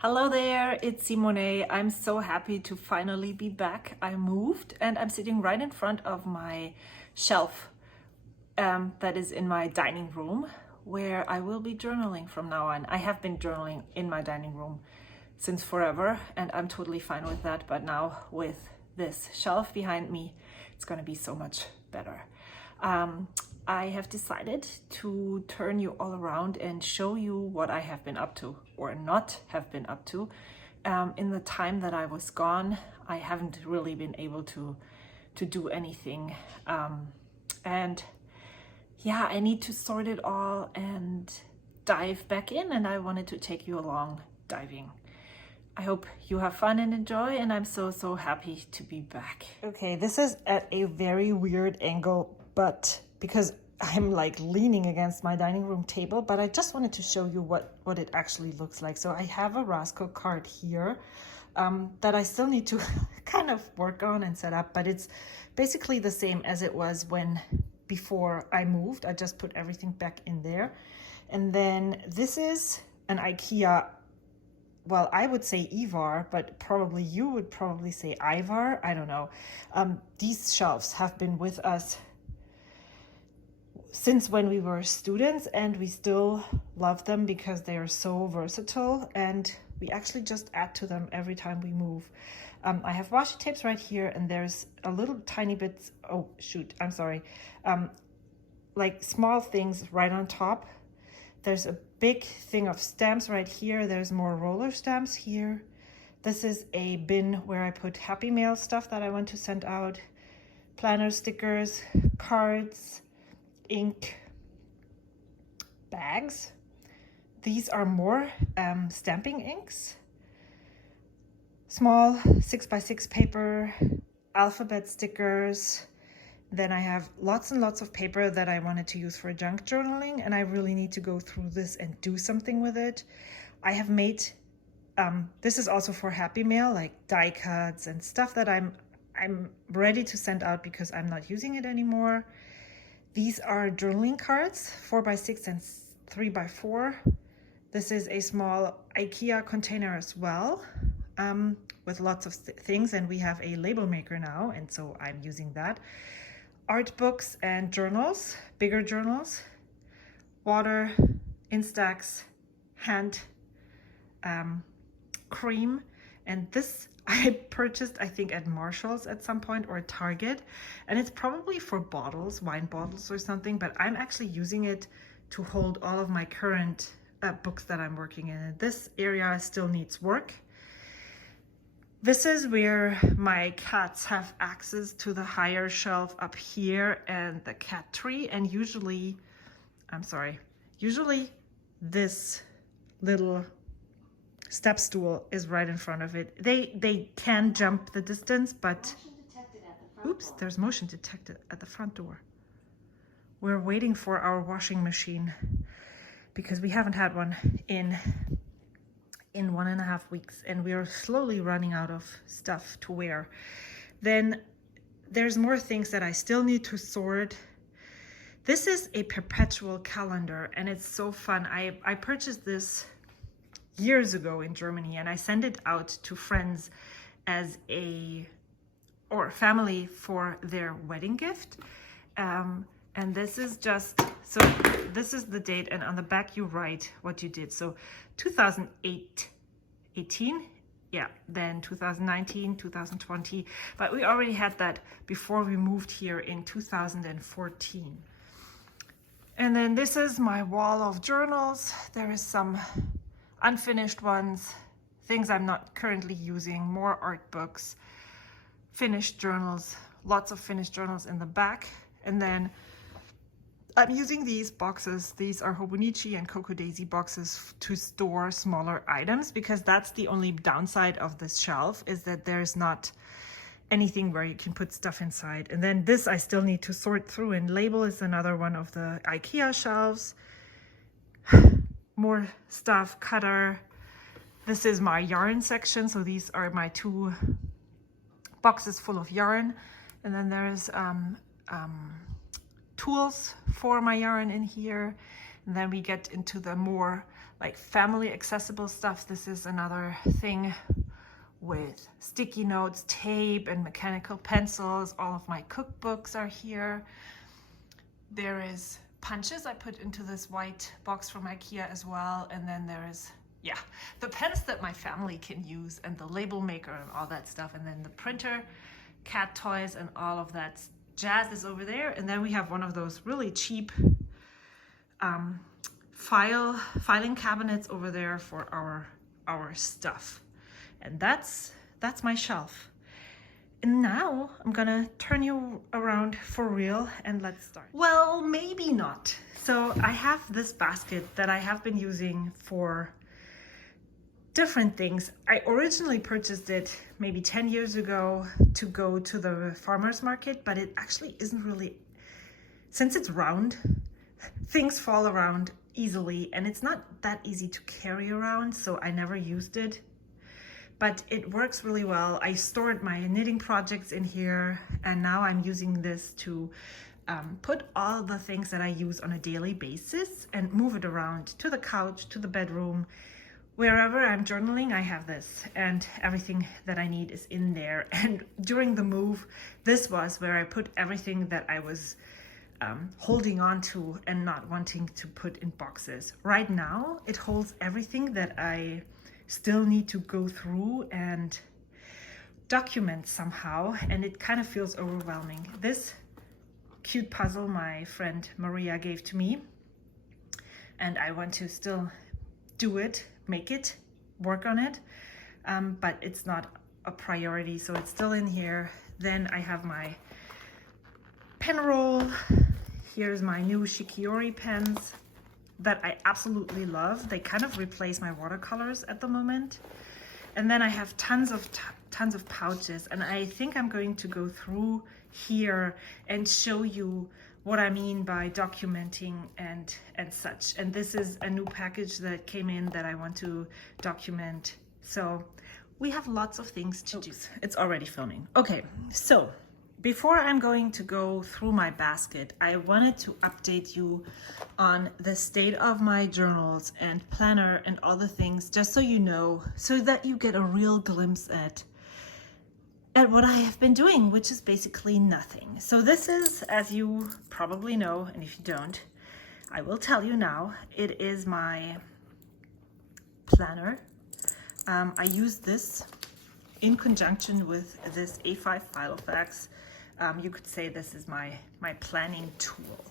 Hello there, it's Simone. I'm so happy to finally be back. I moved and I'm sitting right in front of my shelf that is in my dining room where I will be journaling from now on. I have been journaling in my dining room since forever and I'm totally fine with that. But now with this shelf behind me, it's going to be so much better. I have decided to turn you all around and show you what I have been up to or not have been up to. In the time that I was gone, I haven't really been able to do anything. And yeah, I need to sort it all and dive back in, and I wanted to take you along diving. I hope you have fun and enjoy, and I'm so happy to be back. Okay, this is at a very weird angle, but because I'm like leaning against my dining room table, but I just wanted to show you what it actually looks like. So I have a Rasco card here that I still need to kind of work on and set up, but it's basically the same as it was before I moved. I just put everything back in there. And then this is an IKEA, well, I would say Ivar, but probably you would probably say Ivar. I don't know. These shelves have been with us since when we were students, and we still love them because they are so versatile, and we actually just add to them every time we move. I have washi tapes right here, and there's a little tiny bit, oh shoot, I'm sorry, like small things right on top. There's a big thing of stamps right here. There's more roller stamps here. This is a bin where I put Happy Mail stuff that I want to send out, planner stickers, cards, ink, bags. These are more stamping inks, small 6x6 paper, alphabet stickers. Then I have lots and lots of paper that I wanted to use for junk journaling, and I really need to go through this and do something with it. I have made, this is also for Happy Mail, like die cuts and stuff that I'm ready to send out because I'm not using it anymore. These are journaling cards, 4x6 and 3x4. This is a small IKEA container as well, with lots of things, and we have a label maker now, and so I'm using that. Art books and journals, bigger journals, water, Instax, hand cream, and this I purchased, I think, at Marshall's at some point or Target, and it's probably for bottles, wine bottles or something, but I'm actually using it to hold all of my current books that I'm working in. And this area still needs work. This is where my cats have access to the higher shelf up here and the cat tree, and usually this little step stool is right in front of it. They can jump the distance, but oops, there's motion detected at the front door. We're waiting for our washing machine because we haven't had one in 1.5 weeks, and we are slowly running out of stuff to wear. Then there's more things that I still need to sort. This is a perpetual calendar, and it's so fun. I purchased this years ago in Germany, and I sent it out to friends as or family for their wedding gift. And this is just, so this is the date, and on the back you write what you did. So 2018, yeah, then 2019, 2020, but we already had that before we moved here in 2014. And then this is my wall of journals. There is some unfinished ones, things I'm not currently using, more art books, finished journals, lots of finished journals in the back. And then I'm using these boxes. These are Hobonichi and Cocoa Daisy boxes to store smaller items, because that's the only downside of this shelf, is that there's not anything where you can put stuff inside. And then this I still need to sort through, and label is another one of the IKEA shelves. More stuff, cutter. This is my yarn section. So these are my 2 boxes full of yarn. And then there's tools for my yarn in here. And then we get into the more like family accessible stuff. This is another thing with sticky notes, tape, and mechanical pencils. All of my cookbooks are here. There is punches I put into this white box from IKEA as well. And then there is, yeah, the pens that my family can use, and the label maker and all that stuff. And then the printer, cat toys, and all of that jazz is over there. And then we have one of those really cheap filing cabinets over there for our stuff. And that's my shelf. And now I'm gonna turn you around for real and let's start. Well, maybe not. So I have this basket that I have been using for different things. I originally purchased it maybe 10 years ago to go to the farmer's market, but it actually isn't really, since it's round, things fall around easily and it's not that easy to carry around, so I never used it. But it works really well. I stored my knitting projects in here, and now I'm using this to put all the things that I use on a daily basis and move it around to the couch, to the bedroom. Wherever I'm journaling, I have this, and everything that I need is in there. And during the move, this was where I put everything that I was holding on to and not wanting to put in boxes. Right now, it holds everything that I still need to go through and document somehow, and it kind of feels overwhelming. This cute puzzle my friend Maria gave to me, and I want to still do it, make it, work on it, but it's not a priority, so it's still in here. Then I have my pen roll. Here's my new Shikiori pens that I absolutely love. They kind of replace my watercolors at the moment. And then I have tons of pouches, and I think I'm going to go through here and show you what I mean by documenting and such. And this is a new package that came in that I want to document. So we have lots of things to do. It's already filming. Okay, so before I'm going to go through my basket, I wanted to update you on the state of my journals and planner and all the things, just so you know, so that you get a real glimpse at what I have been doing, which is basically nothing. So this is, as you probably know, and if you don't, I will tell you now, it is my planner. I use this in conjunction with this A5 Filofax. You could say this is my planning tool.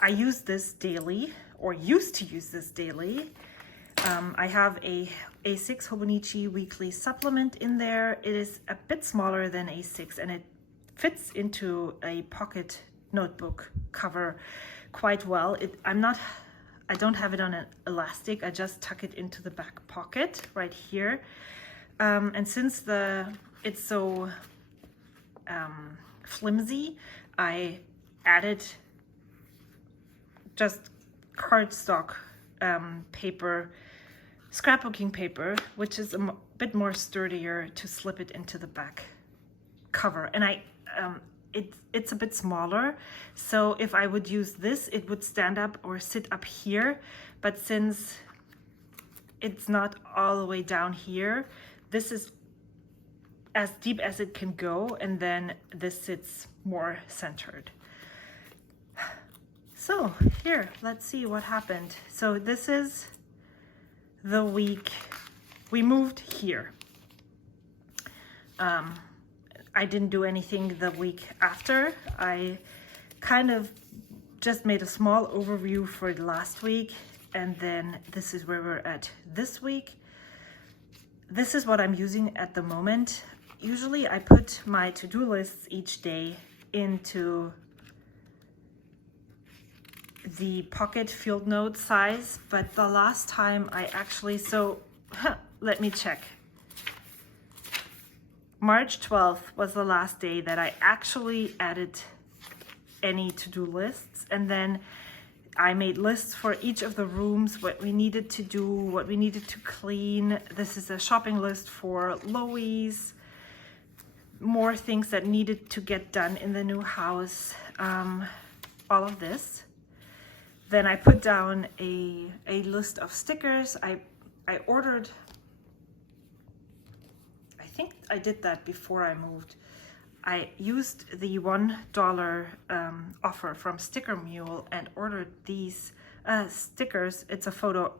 I use this daily, or used to use this daily. I have a A6 Hobonichi weekly supplement in there. It is a bit smaller than A6, and it fits into a pocket notebook cover quite well. I don't have it on an elastic. I just tuck it into the back pocket right here. And since it's so flimsy, I added just cardstock paper, scrapbooking paper, which is a bit more sturdier, to slip it into the back cover. And it's a bit smaller, so if I would use this, it would stand up or sit up here. But since it's not all the way down here, this is as deep as it can go, and then this sits more centered. So here, let's see what happened. So this is the week we moved here. I didn't do anything the week after. I kind of just made a small overview for the last week, and then this is where we're at this week. This is what I'm using at the moment. Usually I put my to-do lists each day into the pocket field note size, but the last time I actually, let me check. March 12th was the last day that I actually added any to-do lists, and then I made lists for each of the rooms, what we needed to do, what we needed to clean. This is a shopping list for Lois, more things that needed to get done in the new house, all of this. Then I put down a list of stickers. I ordered, I think I did that before I moved. I used the $1 offer from Sticker Mule and ordered these stickers. It's a photo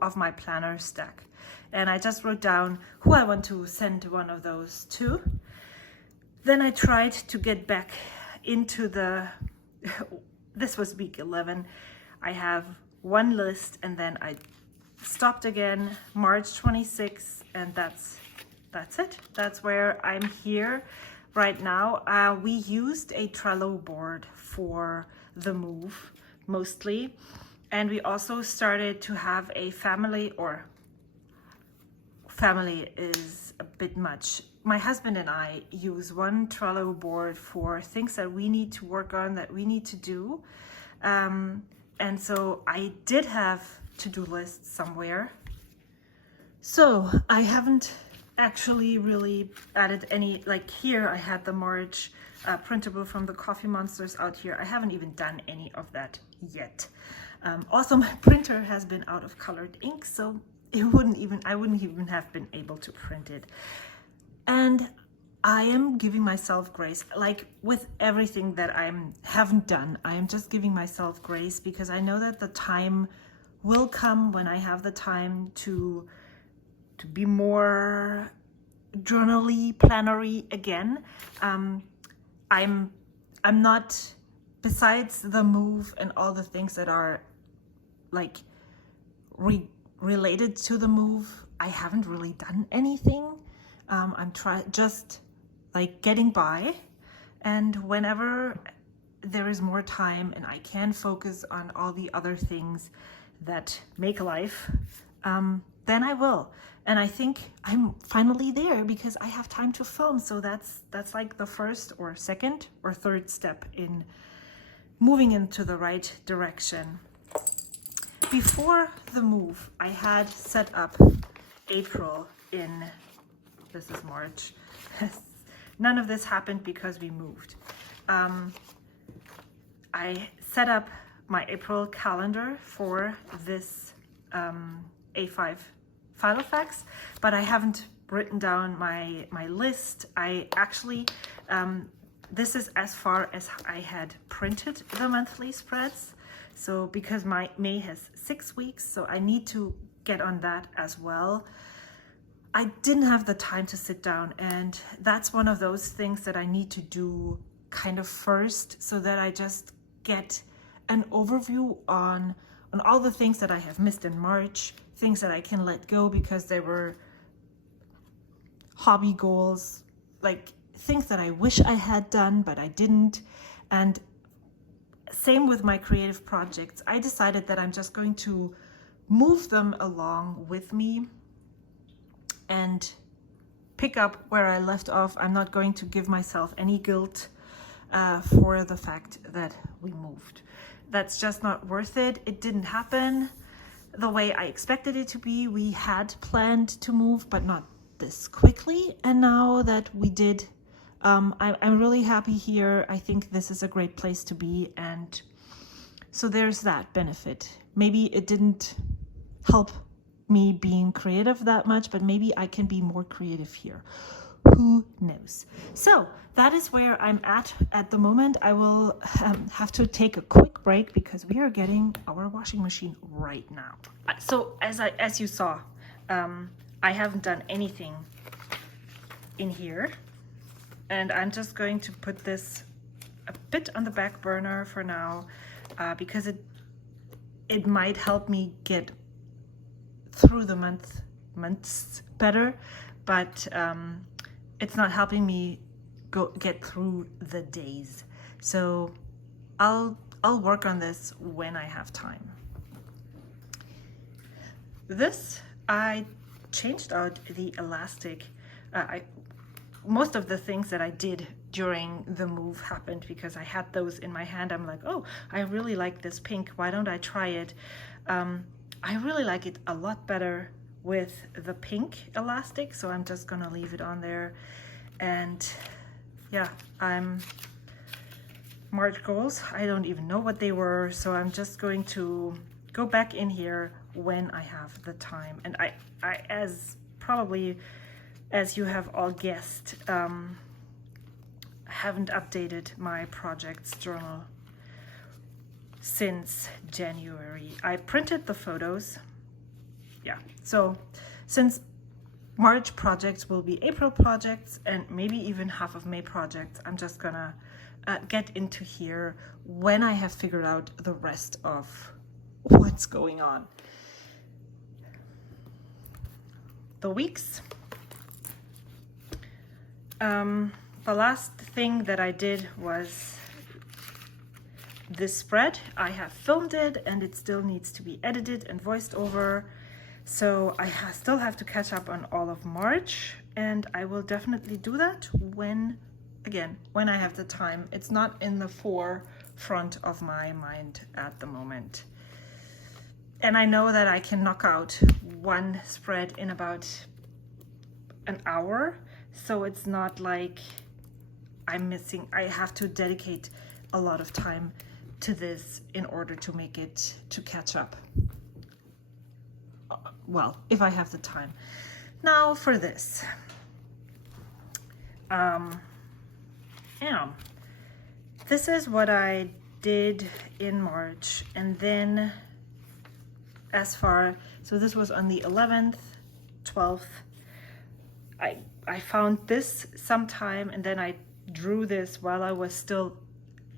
of my planner stack. And I just wrote down who I want to send one of those to. Then I tried to get back into the, this was week 11. I have one list and then I stopped again, March 26th, and that's it. That's where I'm here right now. We used a Trello board for the move mostly, and we also started to have a family, or family is a bit much. My husband and I use one Trello board for things that we need to work on, that we need to do. And so I did have to-do lists somewhere. So I haven't actually really added any, like here I had the March printable from the Coffee Monsters out here. I haven't even done any of that yet. Also, my printer has been out of colored ink, so I wouldn't even have been able to print it. And I am giving myself grace, like with everything that I haven't done. I am just giving myself grace because I know that the time will come when I have the time to be more journally, plannery again. I'm not, besides the move and all the things that are like related to the move, I haven't really done anything. I'm just like getting by, and whenever there is more time and I can focus on all the other things that make life, then I will. And I think I'm finally there because I have time to film. So that's like the first or second or third step in moving into the right direction. Before the move, I had set up April in, this is March. None of this happened because we moved. I set up my April calendar for this A5 file effects, but I haven't written down my list. I actually, this is as far as I had printed the monthly spreads. So because my May has 6 weeks, so I need to get on that as well. I didn't have the time to sit down, and that's one of those things that I need to do kind of first, so that I just get an overview on all the things that I have missed in March, things that I can let go because they were hobby goals, like things that I wish I had done but I didn't. And same with my creative projects. I decided that I'm just going to move them along with me and pick up where I left off. I'm not going to give myself any guilt for the fact that we moved. That's just not worth it. It didn't happen the way I expected it to be. We had planned to move, but not this quickly. And now that we did, I'm really happy here. I think this is a great place to be. And so there's that benefit. Maybe it didn't help me being creative that much, but maybe I can be more creative here. Who knows? So that is where I'm at the moment. I will have to take a quick break because we are getting our washing machine right now. So as you saw, I haven't done anything in here, and I'm just going to put this a bit on the back burner for now because it might help me get through the months better, but it's not helping me get through the days. So I'll work on this when I have time. This, I changed out the elastic. Most of the things that I did during the move happened because I had those in my hand. I'm like, oh, I really like this pink. Why don't I try it? I really like it a lot better with the pink elastic, so I'm just gonna leave it on there. And yeah, I'm March goals. I don't even know what they were, so I'm just going to go back in here when I have the time. And I as probably as you have all guessed, haven't updated my projects journal since January. I printed the photos. Yeah, so since March projects will be April projects and maybe even half of May projects, I'm just gonna get into here when I have figured out the rest of what's going on. The weeks. The last thing that I did was this spread. I have filmed it and it still needs to be edited and voiced over. So I still have to catch up on all of March, and I will definitely do that when I have the time. It's not in the forefront of my mind at the moment. And I know that I can knock out one spread in about an hour. So it's not like I have to dedicate a lot of time to this in order to make it to catch up. Well, if I have the time. Now for this. This is what I did in March, and then so this was on the 11th, 12th. I found this sometime, and then I drew this while I was still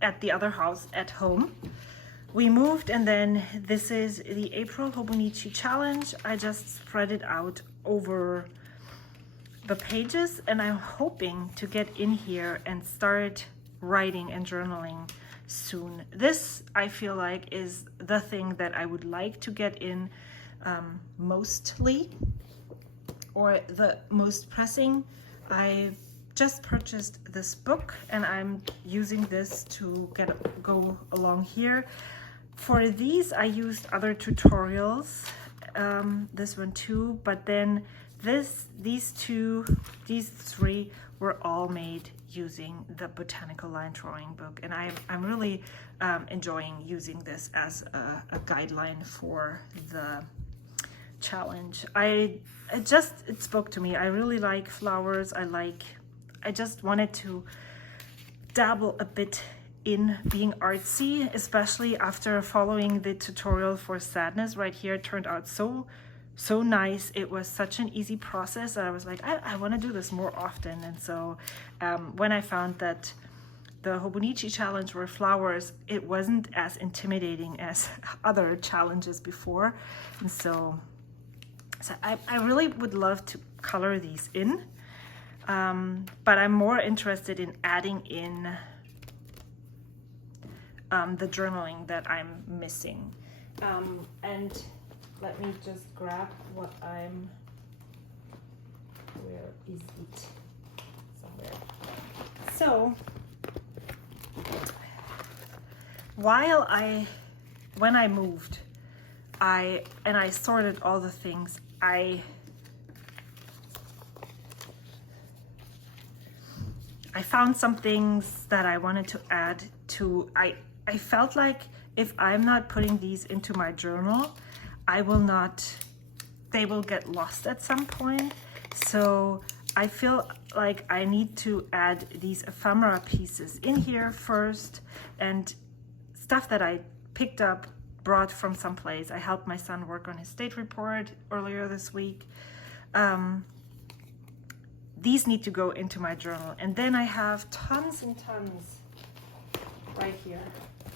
at the other house at home. We moved, and then this is the April Hobonichi challenge. I just spread it out over the pages, and I'm hoping to get in here and start writing and journaling soon. This, I feel like, is the thing that I would like to get in mostly, or the most pressing. I just purchased this book and I'm using this to go along here. For these I used other tutorials, this one too, but then these three were all made using the botanical line drawing book, and I'm really enjoying using this as a guideline for the challenge. It spoke to me. I really like flowers. I just wanted to dabble a bit in being artsy, especially after following the tutorial for sadness right here. It turned out so nice. It was such an easy process. I was like, I want to do this more often. And so when I found that the Hobonichi challenge were flowers, it wasn't as intimidating as other challenges before. And so I really would love to color these in, but I'm more interested in adding in the journaling that I'm missing. And let me just grab what where is it? Somewhere. So, when I moved, I sorted all the things. I found some things that I wanted to add to. I felt like if I'm not putting these into my journal, they will get lost at some point. So I feel like I need to add these ephemera pieces in here first, and stuff that I picked up, brought from someplace. I helped my son work on his state report earlier this week. These need to go into my journal. And then I have tons and tons right here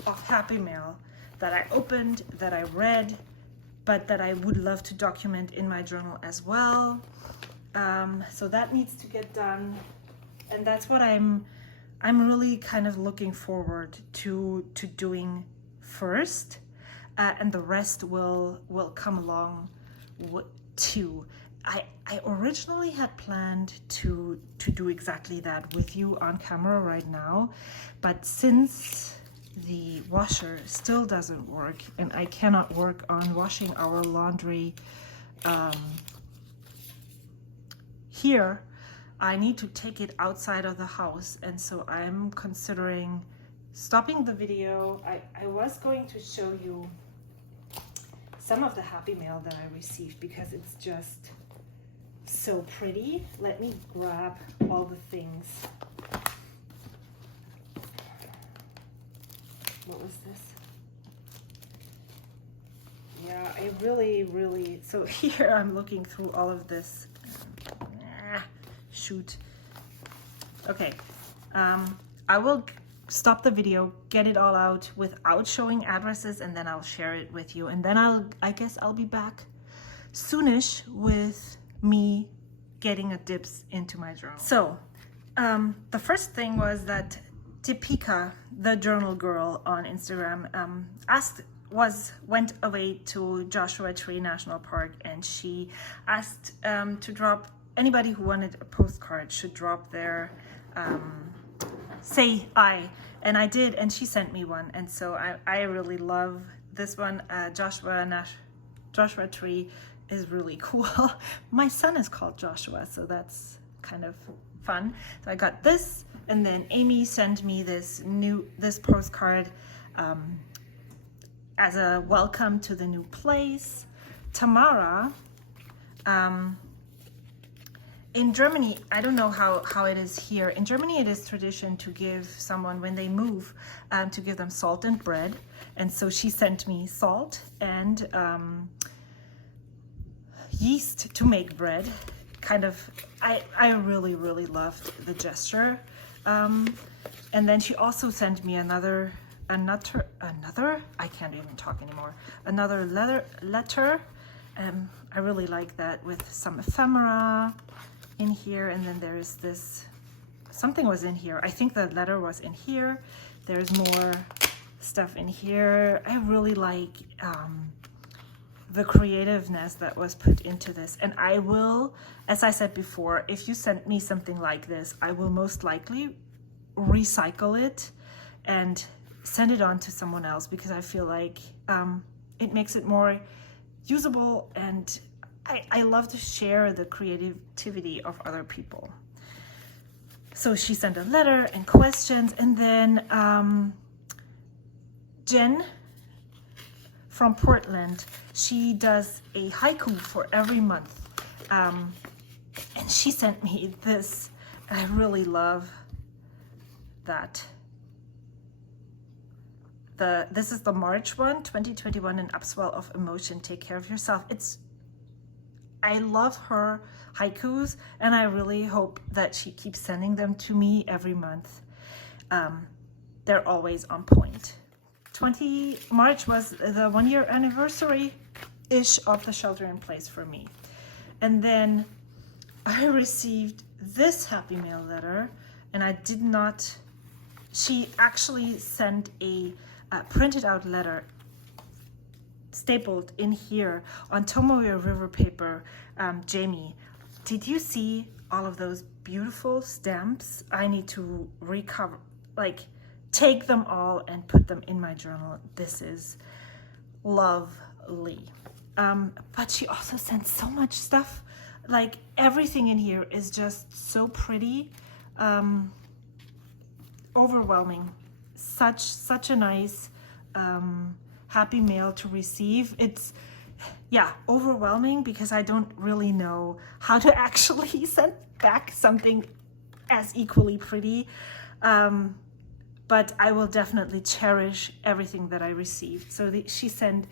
of Happy Mail that I opened, that I read, but that I would love to document in my journal as well. So that needs to get done. And that's what I'm really kind of looking forward to doing first. And the rest will come along too. I originally had planned to do exactly that with you on camera right now, but since the washer still doesn't work and I cannot work on washing our laundry here, I need to take it outside of the house, and so I'm considering stopping the video, I was going to show you some of the happy mail that I received because it's just so pretty. Let me grab all the things. What was this? Yeah, I really, so here I'm looking through all of this. Shoot. Okay, I will stop the video, get it all out without showing addresses, and then I'll share it with you. And then I guess I'll be back soonish with me getting a dips into my journal. So, the first thing was that Tipika, the journal girl on Instagram, went away to Joshua Tree National Park, and she asked to drop, anybody who wanted a postcard should drop their say I, and I did, and she sent me one, and so I really love this one. Joshua Tree is really cool. My son is called Joshua, so that's kind of fun. So I got this, and then Amy sent me this postcard as a welcome to the new place. Tamara, in Germany, I don't know how it is here. In Germany, it is tradition to give someone, when they move, to give them salt and bread. And so she sent me salt and yeast to make bread. Kind of, I really loved the gesture. And then she also sent me another, I can't even talk anymore, another letter. I really like that, with some ephemera in here, and then there's this, something was in here. I think the letter was in here. There's more stuff in here. I really like the creativeness that was put into this, and I will, as I said before, if you send me something like this, I will most likely recycle it and send it on to someone else, because I feel like it makes it more usable, and I love to share the creativity of other people. So she sent a letter and questions, and then Jen from Portland, she does a haiku for every month, and she sent me this, and I really love that. This is the March one, 2021, an upswell of emotion. Take care of yourself. I love her haikus, and I really hope that she keeps sending them to me every month. They're always on point. March was the 1-year anniversary-ish of the shelter in place for me. And then I received this happy mail letter, and she actually sent a printed out letter stapled in here on Tomoe River paper. Jamie, did you see all of those beautiful stamps? I need to recover, take them all and put them in my journal. This is lovely. But she also sent so much stuff. Everything in here is just so pretty, overwhelming. Such a nice happy mail to receive. It's overwhelming, because I don't really know how to actually send back something as equally pretty, but I will definitely cherish everything that I received. So she sent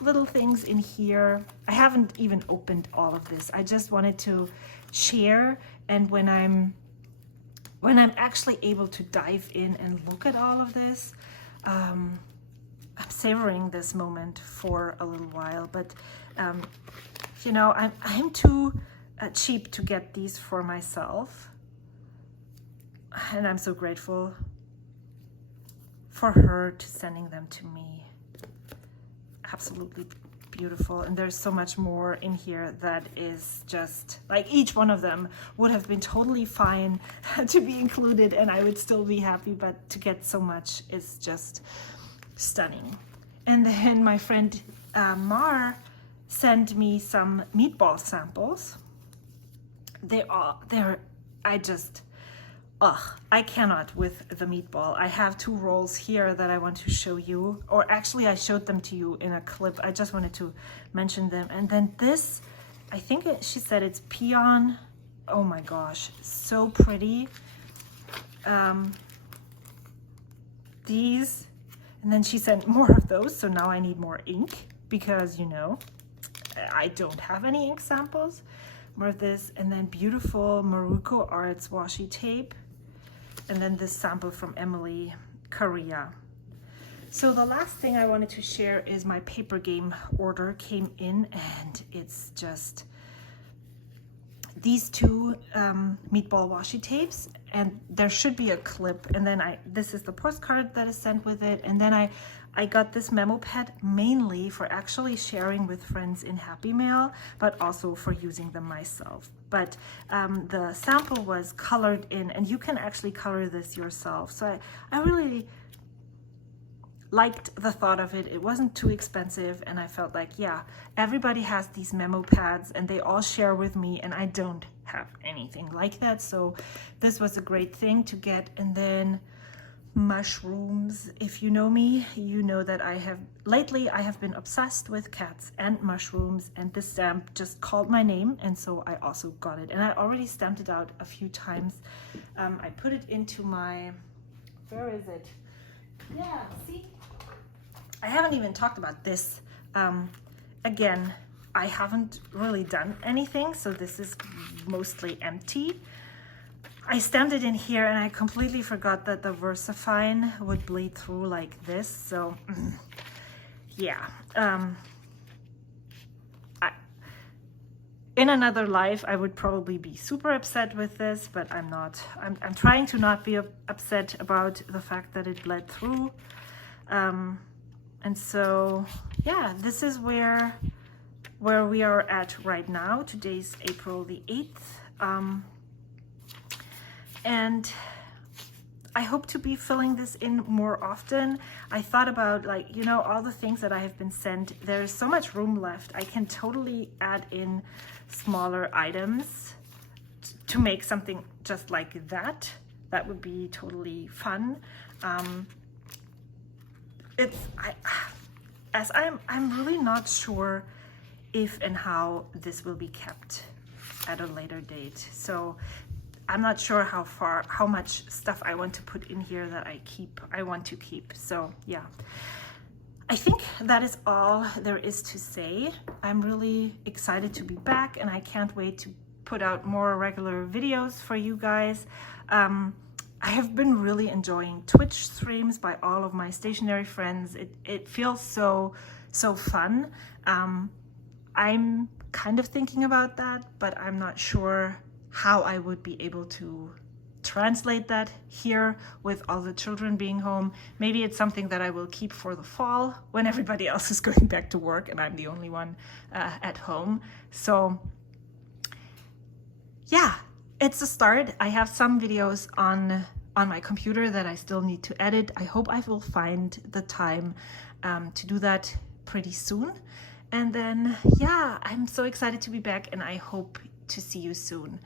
little things in here. I haven't even opened all of this. I just wanted to share, and when I'm actually able to dive in and look at all of this, I'm savoring this moment for a little while. But I'm too cheap to get these for myself, and I'm so grateful for her to sending them to me. Absolutely beautiful. And there's so much more in here that is just each one of them would have been totally fine to be included, and I would still be happy, but to get so much is just stunning. And then my friend Mar sent me some meatball samples. Ugh, I cannot with the meatball. I have 2 rolls here that I want to show you, or actually I showed them to you in a clip. I just wanted to mention them. And then this, I think she said it's peon. Oh my gosh, so pretty. These, and then she sent more of those, so now I need more ink because, you know, I don't have any ink samples. More of this, and then beautiful Maruko Arts washi tape, and then this sample from Emily, Korea. So the last thing I wanted to share is my paper game order came in, and it's just these 2 meatball washi tapes, and there should be a clip, and then this is the postcard that is sent with it, and then I got this memo pad mainly for actually sharing with friends in Happy Mail, but also for using them myself. But the sample was colored in, and you can actually color this yourself. So I really liked the thought of it. It wasn't too expensive, and I felt like, yeah, everybody has these memo pads and they all share with me, and I don't have anything like that. So this was a great thing to get. And then mushrooms. If you know me, you know that lately I have been obsessed with cats and mushrooms, and this stamp just called my name, and so I also got it. And I already stamped it out a few times. I put it into my, where is it? Yeah, see? I haven't even talked about this. Again, I haven't really done anything, so this is mostly empty. I stamped it in here, and I completely forgot that the VersaFine would bleed through like this. So yeah, in another life I would probably be super upset with this, but I'm not. I'm trying to not be upset about the fact that it bled through. And so yeah, this is where we are at right now. Today's April the 8th. And I hope to be filling this in more often. I thought about, like, you know, all the things that I have been sent. There's so much room left. I can totally add in smaller items to make something just like that. That would be totally fun. I'm really not sure if and how this will be kept at a later date. So I'm not sure how much stuff I want to put in here that I want to keep. So yeah, I think that is all there is to say. I'm really excited to be back, and I can't wait to put out more regular videos for you guys. I have been really enjoying Twitch streams by all of my stationery friends. It feels so fun. I'm kind of thinking about that, but I'm not sure how I would be able to translate that here with all the children being home. Maybe it's something that I will keep for the fall when everybody else is going back to work and I'm the only one at home. So yeah, it's a start. I have some videos on my computer that I still need to edit. I hope I will find the time to do that pretty soon. And then yeah, I'm so excited to be back, and I hope to see you soon.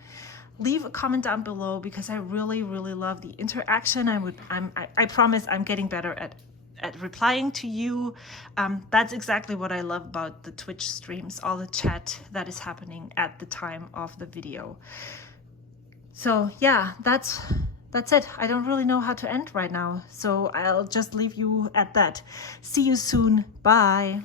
Leave a comment down below because I really love the interaction. I promise I'm getting better at replying to you. That's exactly what I love about the Twitch streams, all the chat that is happening at the time of the video. So yeah, that's it. I don't really know how to end right now, so I'll just leave you at that. See you soon. Bye.